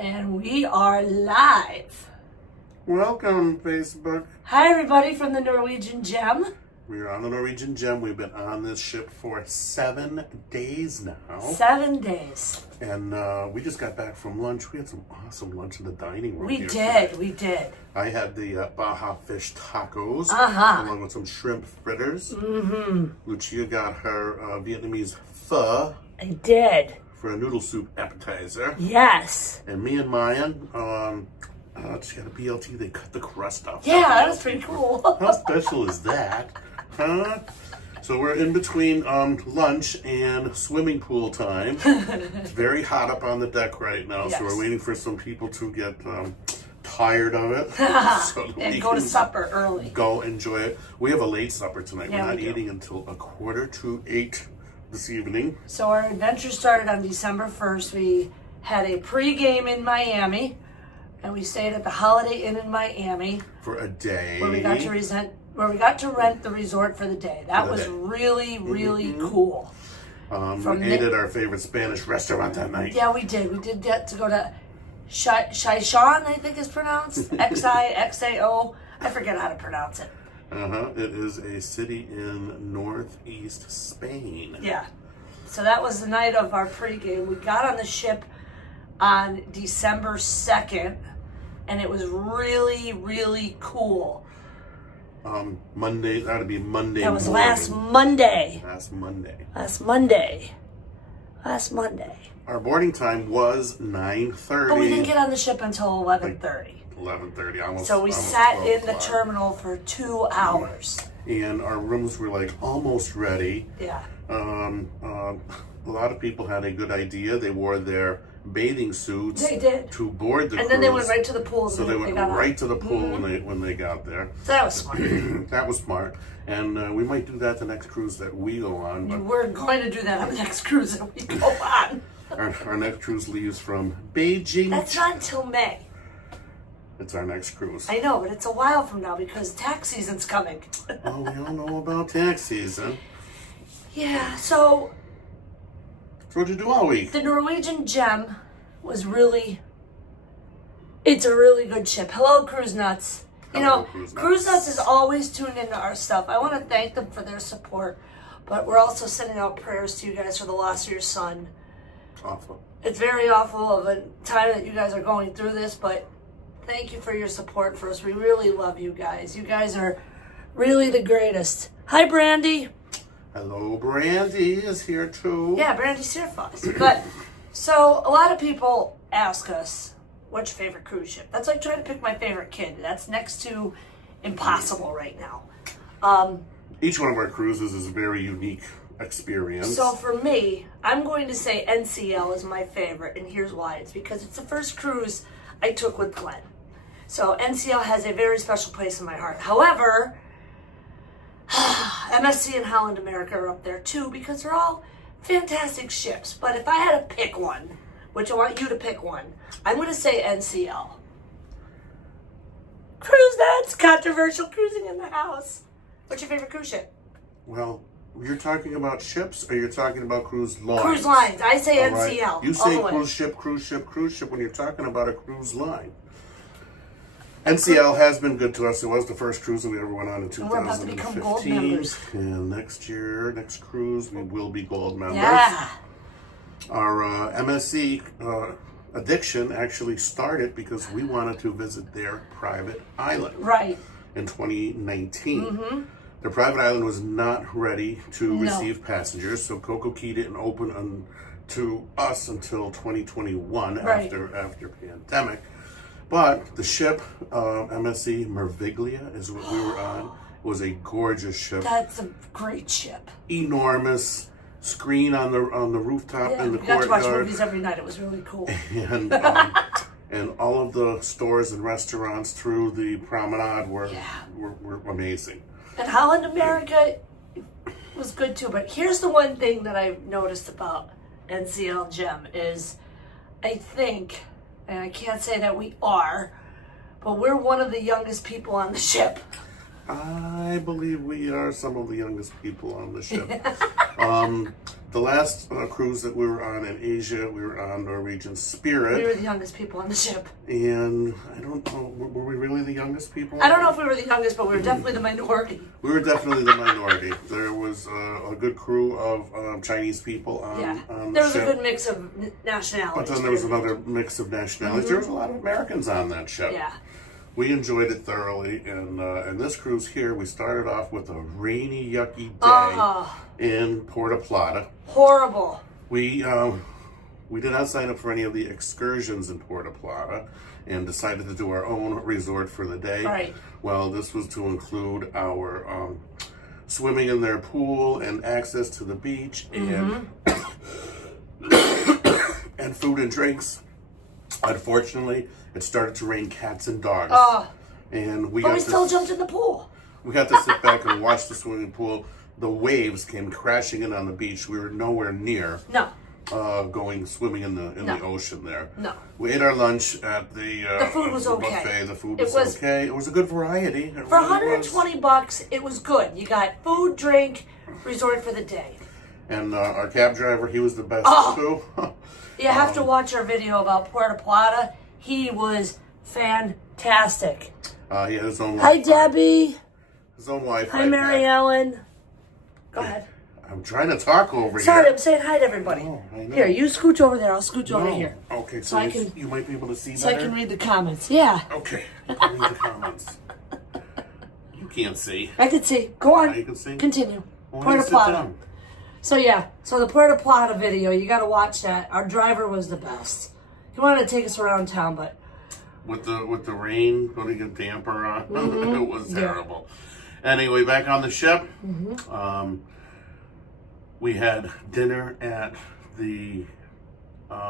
And we are live. Welcome, Facebook. Hi, everybody from the Norwegian Gem. We are on the Norwegian Gem. We've been on this ship for 7 days now. 7 days. And we just got back from lunch. We had some awesome lunch in the dining room. We here did. today. We did. I had the Baja fish tacos, Uh-huh. along with some shrimp fritters. Mm-hmm. Lucia got her Vietnamese pho I did. for a noodle soup appetizer. Yes. And me and Mayan, she got a BLT. They cut the crust off. Yeah, that was pretty cool. How special is that? Huh? So we're in between lunch and swimming pool time. It's very hot up on the deck right now, Yes. so we're waiting for some people to get tired of it. So that And we go to can supper early. Go enjoy it. We have a late supper tonight. Yeah, we're not we do. eating until 7:45 this evening. So our adventure started on December 1st. We had a pregame in Miami, and we stayed at the Holiday Inn in Miami, For a day. where we got to rent the resort for the day. That For the was day. really cool. From we ate the- at our favorite Spanish restaurant that night. Yeah, we did. We did get to go to Xaixan, I think is pronounced. Xixao. I forget how to pronounce it. It is a city in northeast Spain. Yeah. So that was the night of our pregame. We got on the ship on December 2nd, and it was really cool. Monday, that'd be Monday That was morning. last Monday. Last Monday. Our boarding time was 9:30. But we didn't get on the ship until 11:30. 11:30, almost. So we almost sat 12 in the o'clock. terminal for 2 hours. And our rooms were like almost ready. Yeah. A lot of people had a good idea. They wore their bathing suits. They did. To board the And cruise. then they went right to the pool. So they went got right on. to the pool when they got there. So that was smart. That was smart. And we might do that the next cruise that we go on. But We're going to do that on the next cruise that we go on. our next cruise leaves from Beijing. That's not until May. It's our next cruise. I know, but it's a while from now because tax season's coming. Oh, we all know about tax season. Yeah, so So what'd you do all week? the Norwegian Gem was it's a really good ship. Hello, Cruise Nuts. You Hello, know, Cruise Cruise Nuts. Nuts is always tuned into our stuff. I want to thank them for their support, but we're also sending out prayers to you guys for the loss of your son. Awful. It's very awful of a time that you guys are going through this, but thank you for your support for us. We really love you guys. You guys are really the greatest. Hi, Brandy. Hello, Brandy is here too. Yeah, Brandy's here for us. But, so, a lot of people ask us, what's your favorite cruise ship? That's like trying to pick my favorite kid. That's next to impossible right now. Each one of our cruises is a very unique experience. So for me, I'm going to say NCL is my favorite, and here's why. It's because it's the first cruise I took with Glenn. So NCL has a very special place in my heart. However, MSC and Holland America are up there too because they're all fantastic ships. But if I had to pick one, which I want you to pick one, I'm going to say NCL. Cruise Nuts, controversial cruising in the house. What's your favorite cruise ship? Well, you're talking about ships or you're talking about cruise lines? Cruise lines. I say All right? NCL. You all say the way. cruise ship when you're talking about a cruise line. NCL has been good to us. It was the first cruise that we ever went on in And we're about to become gold 2015. members. And next cruise, we will be gold members. Yeah. Our MSC addiction actually started because we wanted to visit their private island Right. in 2019. Their private island was not ready to No. receive passengers, so Coco Key didn't open to us until 2021 Right. after pandemic. But the ship, MSC Merviglia, is what we were on. It was a gorgeous ship, That's a great ship. enormous screen on the rooftop Yeah, in the we got to watch courtyard, movies every night. It was really cool. and all of the stores and restaurants through the promenade were amazing. And Holland America was good too. But here's the one thing that I've noticed about NCL Gem is I think, and I can't say that we are, but we're one of the youngest people on the ship. I believe we are some of the youngest people on the ship. The last cruise that we were on in Asia, we were on Norwegian Spirit. We were the youngest people on the ship. And I don't know, were we really the youngest people? I don't know if we were the youngest, but we were definitely the minority. We were definitely the minority. There was a good crew of Chinese people on the ship. There was a good mix of nationalities. But then there was another mix of nationalities. There was a lot of Americans on that ship. Yeah. We enjoyed it thoroughly, and this cruise here, we started off with a rainy, yucky day in Puerto Plata. Horrible. We did not sign up for any of the excursions in Puerto Plata, and decided to do our own resort for the day. Right. Well, this was to include our swimming in their pool and access to the beach and and food and drinks. Unfortunately, it started to rain cats and dogs. And we still jumped in the pool. We got to sit back and watch the swimming pool. The waves came crashing in on the beach. We were nowhere near going swimming in the ocean there. No. We ate our lunch at the food was okay. buffet. The food was okay. It was a good variety. For $120, it was good. You got food, drink, resort for the day. And our cab driver, he was the best too. You have to watch our video about Puerto Plata. He was fantastic. He had his own wife. Hi, Debbie. His own wife. Hi, Mary Ellen. Go ahead. I'm trying to talk over here. Sorry, I'm saying hi to everybody. Oh, I know. Here, you scooch over there. I'll scooch over here. Okay, so you might be able to see So I better? can read the comments. Yeah. Okay, you can read the comments. You can't see. I can see. Go on. You can see? Continue. Well, Puerto sit Plata. down. So the Puerto Plata video, you got to watch that. Our driver was the best. He wanted to take us around town, but with the rain putting a damper on, it was terrible. Anyway, back on the ship, we had dinner at the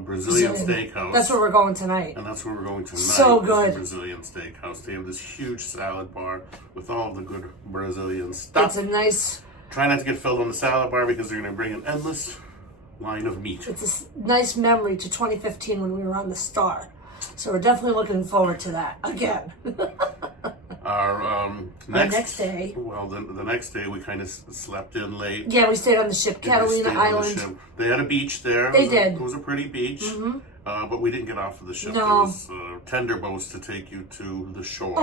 Brazilian steakhouse. That's where we're going tonight. And that's where we're going tonight. So good. The Brazilian steakhouse. They have this huge salad bar with all of the good Brazilian stuff. It's a nice... Try not to get filled on the salad bar because they're going to bring an endless line of meat. It's a nice memory to 2015 when we were on the Star. So we're definitely looking forward to that again. Our next day. Well, the next day we kind of slept in late. Yeah, we stayed on the ship, Catalina Island. They had a beach there. They did. It was a pretty beach, but we didn't get off of the ship. No. There was tender boats to take you to the shore.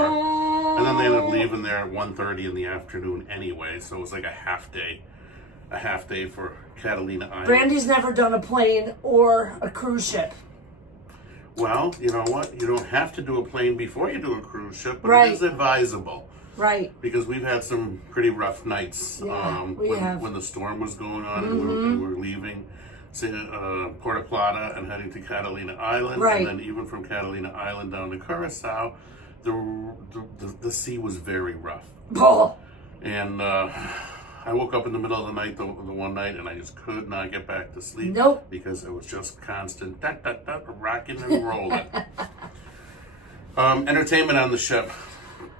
And then they ended up leaving there at 1:30 in the afternoon anyway, so it was like a half day for Catalina Island. Brandy's never done a plane or a cruise ship. Well, you know what? You don't have to do a plane before you do a cruise ship, but Right. it is advisable. Right. Because we've had some pretty rough nights when the storm was going on and we were leaving Puerto Plata and heading to Catalina Island. Right. And then even from Catalina Island down to Curacao, the sea was very rough. Oh. And I woke up in the middle of the night, the one night, and I just could not get back to sleep. Nope. Because it was just constant rocking and rolling. Entertainment on the ship.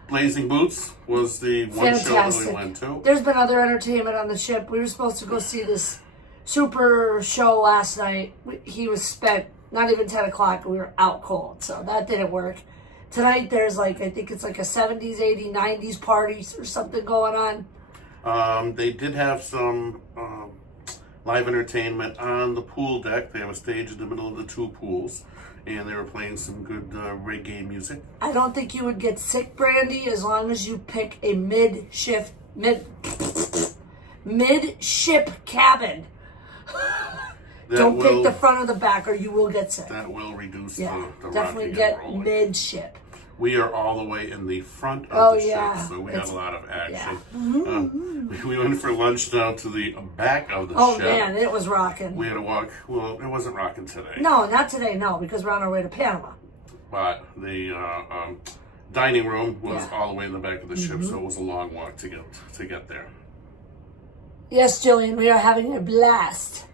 Blazing Boots was the one show that we went to. There's been other entertainment on the ship. We were supposed to go see this super show last night. He was spent not even 10 o'clock and we were out cold, so that didn't work. Tonight there's I think it's like a 70s, 80s, 90s party or something going on. They did have some live entertainment on the pool deck. They have a stage in the middle of the two pools, and they were playing some good reggae music. I don't think you would get sick, Brandy, as long as you pick a mid-ship cabin. Don't pick the front or the back, or you will get sick. That will reduce the definitely get mid-ship. We are all the way in the front of the ship, so we have a lot of action. Yeah. We went for lunch down to the back of the ship. Oh man, it was rocking. We had to walk. Well, it wasn't rocking today. No, not today. No, because we're on our way to Panama. But the dining room was all the way in the back of the ship, so it was a long walk to get there. Yes, Jillian, we are having a blast.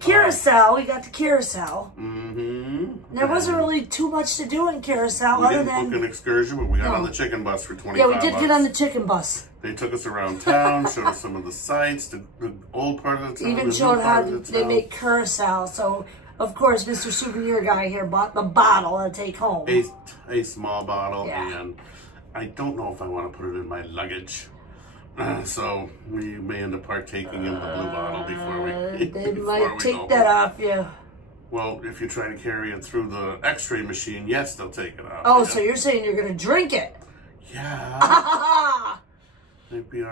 Curacao, we got to Curacao. There wasn't really too much to do in Curacao we didn't book an excursion, but we got on the chicken bus for $25. Yeah, we did get on the chicken bus. They took us around town, showed us some of the sights, the old part of the town. Even showed how they make Curacao. So, of course, Mr. Souvenir Guy here bought the bottle to take home. A small bottle, and I don't know if I want to put it in my luggage. So we may end up partaking in the blue bottle before we. They before might we take go that home. off you. Well, if you try to carry it through the X-ray machine, yes, they'll take it off. Oh, yeah. so you're saying you're gonna drink it? Yeah. Maybe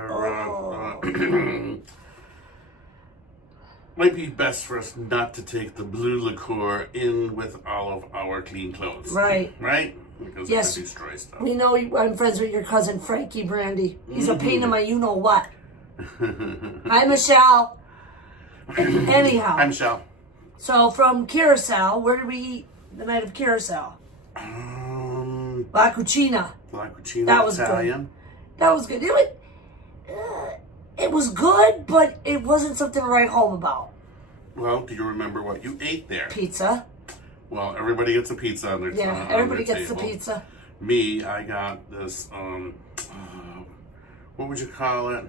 might be best for us not to take the blue liqueur in with all of our clean clothes. Right. Right? Because Yes. it could destroy stuff. We know I'm friends with your cousin Frankie Brandy. He's a pain in my you-know-what. Hi, Michelle. Anyhow. I'm Michelle. So from Curacao, where did we eat the night of Curacao? La Cucina. La Cucina That was Italian. That was good. It was good, but it wasn't something to write home about. Well, do you remember what you ate there? Pizza. Well, everybody gets a pizza on their Yeah, on everybody their gets the table. pizza. Me, I got this, what would you call it?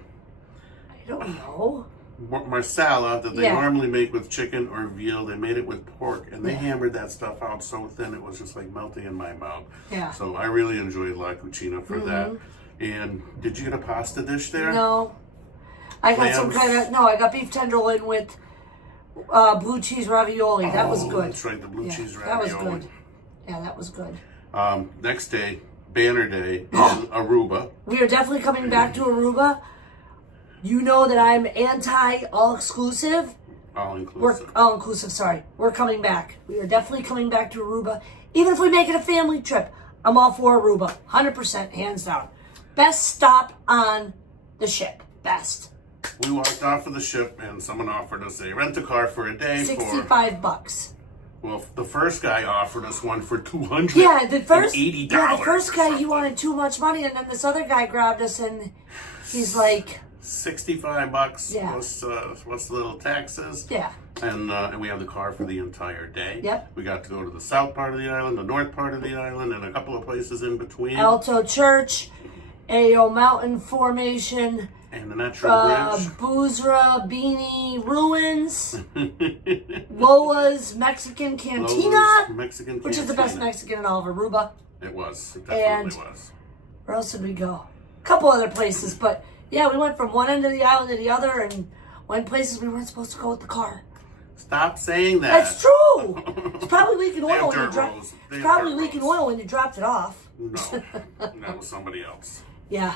I don't know. Marsala that they Yeah. normally make with chicken or veal. They made it with pork, and they Yeah. hammered that stuff out so thin it was just like melting in my mouth. Yeah. So I really enjoyed La Cucina for that. And did you get a pasta dish there? No. I got some Clams? I got beef tenderloin with blue cheese ravioli. That was good. That's right, the blue cheese That was ravioli. good. Yeah, that was good. Next day, Banner Day in Aruba. We are definitely coming back to Aruba. You know that I'm anti all exclusive. All inclusive. All inclusive, sorry. We're coming back. We are definitely coming back to Aruba. Even if we make it a family trip, I'm all for Aruba. 100%, hands down. Best stop on the ship. Best. We walked off of the ship and someone offered us a rent-a-car for a day for... $65. Well, the first guy offered us one for $280. Yeah, the first guy, he wanted too much money, and then this other guy grabbed us, and he's like, $65 Yeah. plus the little taxes. yeah, And we have the car for the entire day. Yep. We got to go to the south part of the island, the north part of the island, and a couple of places in between. Alto Church, Ayo Mountain Formation, And the natural bridge. Boozra, Beanie, Ruins, Lola's Mexican Cantina, Lola's Mexican which is the best Cantina. Mexican in all of Aruba. It was. It definitely And- was. Where else did we go? A couple other places, but yeah, we went from one end of the island to the other and went places we weren't supposed to go with the car. Stop saying that. That's true. It's probably leaking They have oil when you dirt dropped. roads. They It's have probably dirt leaking roads. oil when you dropped it off. No, that was somebody else. Yeah.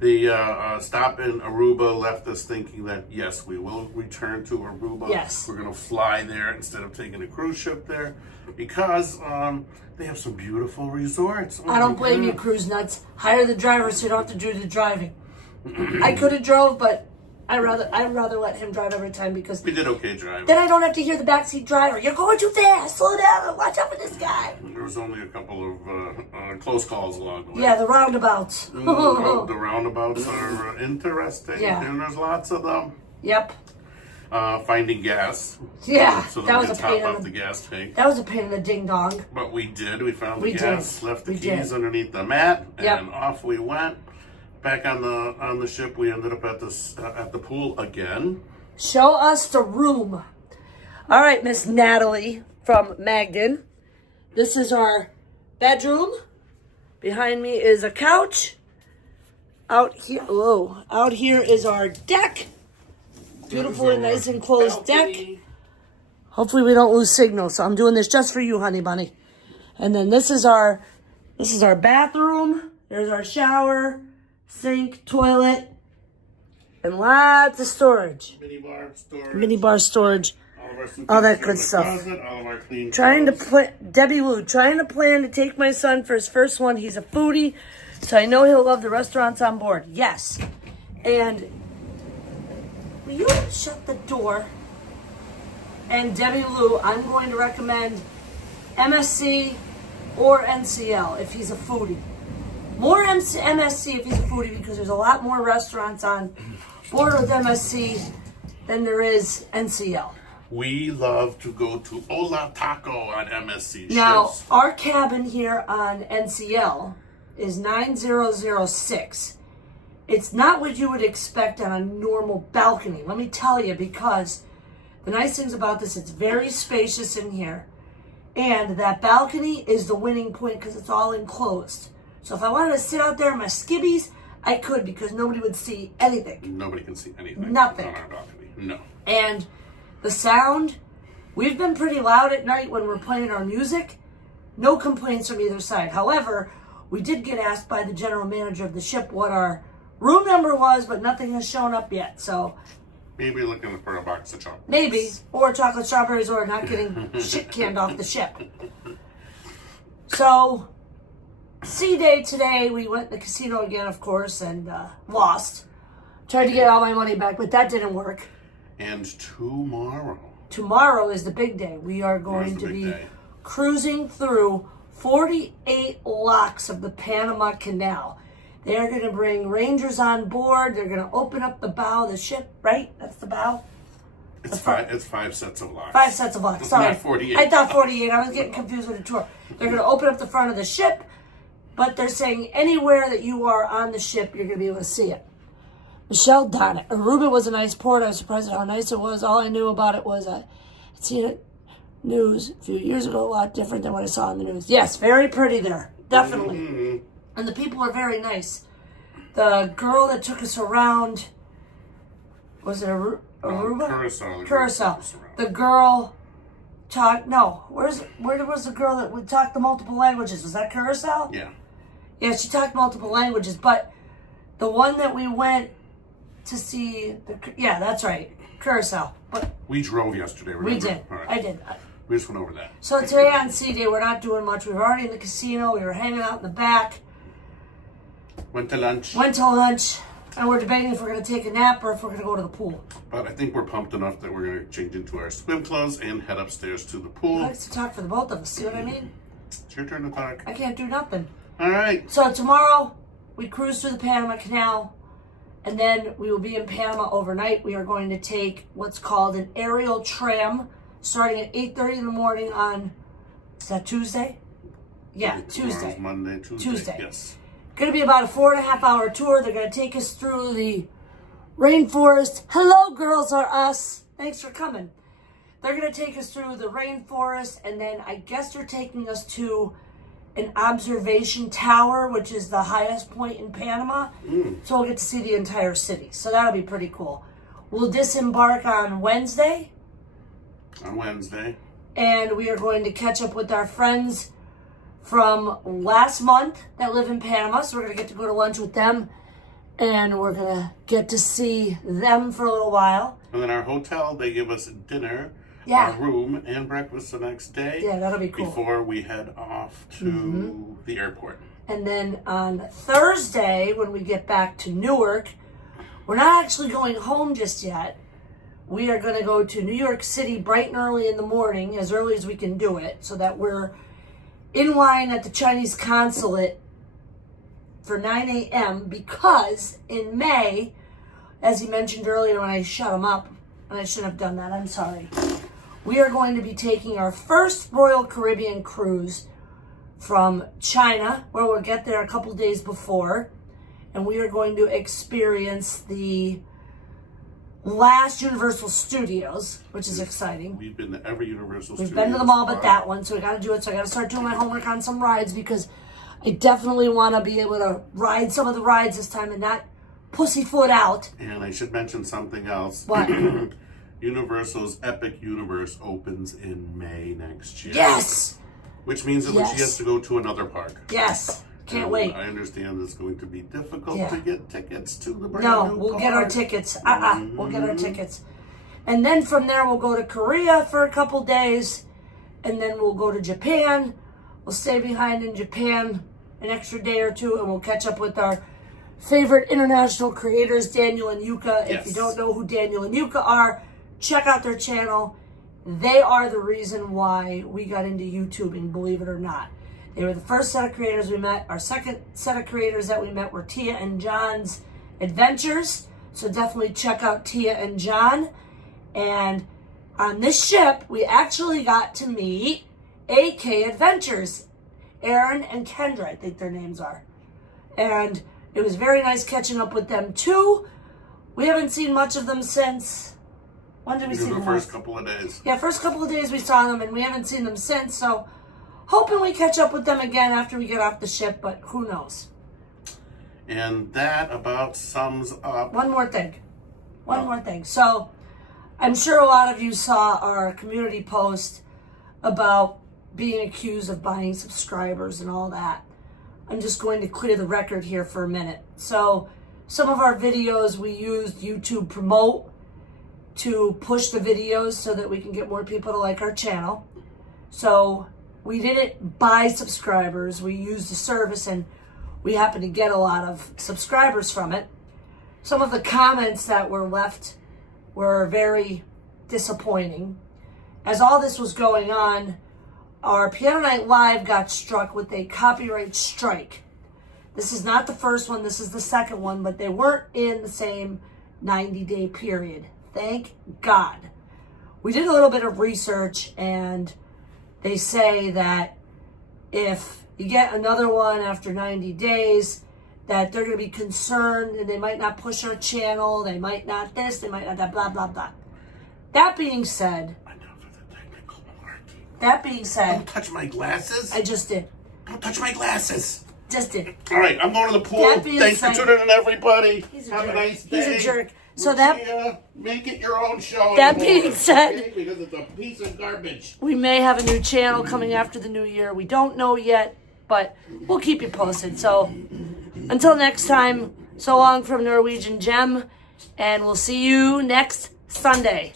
The stop in Aruba left us thinking that, yes, we will return to Aruba. Yes. We're going to fly there instead of taking a cruise ship there because they have some beautiful resorts. Oh I don't my blame you, God. cruise nuts. Hire the driver so you don't have to do the driving. I could have drove, but I'd rather let him drive every time because We did okay driving. then I don't have to hear the backseat driver. You're going too fast. Slow down. Watch out for this guy. There was only a couple of close calls along the way. Yeah, the roundabouts. The roundabouts are interesting. Yeah. And there's lots of them. Yep. Finding gas. Yeah, So that was we a could top pain in off the the gas tank. That was a pain in the ding dong. But we did. We found the We gas, did. left the We keys did. underneath the mat, and Yep. off we went. Back on the ship, we ended up at the pool again. Show us the room. All right, Miss Natalie from Magden. This is our bedroom. Behind me is a couch. Out here is our deck. Beautiful and nice enclosed deck. Balcony. Hopefully we don't lose signal, so I'm doing this just for you, honey bunny. And then this is our bathroom. There's our shower, sink, toilet, and lots of storage. Minibar storage. Minibar storage. All of our suitcases all that are good in the stuff. closet, all of our clean Trying to clothes. Debbie Lou, trying to plan to take my son for his first one. He's a foodie, so I know he'll love the restaurants on board. Yes. And will you shut the door? And Debbie Lou, I'm going to recommend MSC or NCL if he's a foodie. More MSC if he's a foodie because there's a lot more restaurants on board with MSC than there is NCL. We love to go to Ola Taco on MSC Now, ships. our cabin here on NCL is 9006. It's not what you would expect on a normal balcony. Let me tell you, because the nice things about this, it's very spacious in here. And that balcony is the winning point because it's all enclosed. So if I wanted to sit out there in my skibbies, I could, because nobody would see anything. Nobody can see anything. Nothing. On our balcony. No. And the sound, we've been pretty loud at night when we're playing our music. No complaints from either side. However, we did get asked by the general manager of the ship what our room number was, but nothing has shown up yet. So maybe looking for a box of chocolates. maybe, or chocolate strawberries, or not getting shit canned off the ship. So, sea day today, we went to the casino again, of course, and lost. Tried to get all my money back, but that didn't work. And tomorrow. Tomorrow is the big day. We are going to be cruising through 48 locks of the Panama Canal. They are going to bring rangers on board. They're going to open up the bow of the ship, right? That's the bow? It's five sets of locks. 5 sets of locks. Sorry. Not 48. I thought 48. I was getting confused with the tour. They're going to open up the front of the ship, but they're saying anywhere that you are on the ship, you're going to be able to see it. Michelle Donnett. Aruba was a nice port. I was surprised at how nice it was. All I knew about it was I'd seen it news a few years ago, a lot different than what I saw in the news. Yes, very pretty there. Definitely. Mm-hmm. And the people are very nice. The girl that took us around, was it Aruba? Curacao. The girl talked, where was the girl that would talk the multiple languages? Was that Curacao? Yeah. Yeah, she talked multiple languages, but the one that we went to see, that's right, Curacao. But we drove yesterday, remember? We did. Right. I did. We just went over that. So today on Sea Day, we're not doing much. We were already in the casino. We were hanging out in the back. Went to lunch. And we're debating if we're going to take a nap or if we're going to go to the pool. But I think we're pumped enough that we're going to change into our swim clothes and head upstairs to the pool. I like to talk for the both of us. See what I mean? It's your turn to talk. I can't do nothing. All right. So tomorrow, we cruise through the Panama Canal, and then we will be in Panama overnight. We are going to take what's called an aerial tram, starting at 8:30 in the morning on, is that Tuesday? Yeah, Tuesday. Monday, Tuesday. Yes. Going to be about a 4.5 hour tour. They're going to take us through the rainforest. Hello, girls are us. Thanks for coming. They're going to take us through the rainforest, and then I guess they're taking us to an observation tower, which is the highest point in Panama. So we'll get to see the entire city. So that'll be pretty cool. We'll disembark on Wednesday. And we are going to catch up with our friends from last month that live in Panama. So we're going to get to go to lunch with them. And we're going to get to see them for a little while. And then our hotel, they give us dinner, a room, and breakfast the next day. Yeah, that'll be cool. Before we head off to the airport. And then on Thursday, when we get back to Newark, we're not actually going home just yet. We are going to go to New York City bright and early in the morning, as early as we can do it, so that we're in line at the Chinese consulate for 9 a.m. because in May, as he mentioned earlier when I shut him up, and I shouldn't have done that, I'm sorry, we are going to be taking our first Royal Caribbean cruise from China, where we'll get there a couple days before, and we are going to experience the last Universal Studios, which is exciting. We've been to every Universal We've Studios. been to them all but that one, so we got to do it. So I got to start doing my homework on some rides because I definitely want to be able to ride some of the rides this time and not pussyfoot out. And I should mention something else. What? Universal's Epic Universe opens in May next year. Yes! Which means that she has to go to another park. Yes. Can't wait. I understand it's going to be difficult to get tickets to the brand new we'll park. get our tickets. We'll get our tickets. And then from there, we'll go to Korea for a couple days. And then we'll go to Japan. We'll stay behind in Japan an extra day or two. And we'll catch up with our favorite international creators, Daniel and Yuka. If you don't know who Daniel and Yuka are, check out their channel. They are the reason why we got into YouTubing, believe it or not. They were the first set of creators we met. Our second set of creators that we met were Tia and John's Adventures. So definitely check out Tia and John. And on this ship, we actually got to meet AK Adventures. Aaron and Kendra, I think their names are. And it was very nice catching up with them too. We haven't seen much of them since. When did we see them? The first couple of days. Yeah, first couple of days we saw them, and we haven't seen them since. So hoping we catch up with them again after we get off the ship, but who knows. And that about sums up. One more thing. So, I'm sure a lot of you saw our community post about being accused of buying subscribers and all that. I'm just going to clear the record here for a minute. So, some of our videos we used YouTube Promote to push the videos so that we can get more people to like our channel. So, we didn't buy subscribers. We used the service and we happened to get a lot of subscribers from it. Some of the comments that were left were very disappointing. As all this was going on, our Piano Night Live got struck with a copyright strike. This is not the first one, this is the second one, but they weren't in the same 90-day period. Thank God. We did a little bit of research and they say that if you get another one after 90 days, that they're going to be concerned and they might not push our channel, they might not this, they might not that, blah, blah, blah. That being said, Don't touch my glasses. I just did. Don't touch my glasses. Just did. All right, I'm going to the pool. That being Thanks said, for tuning in, everybody. Have jerk. a nice day. He's a jerk. So Make it your own show. that anymore, being said, okay? Because it's a piece of garbage. we may have a new channel coming after the new year. We don't know yet, but we'll keep you posted. So until next time, so long from Norwegian Gem, and we'll see you next Sunday.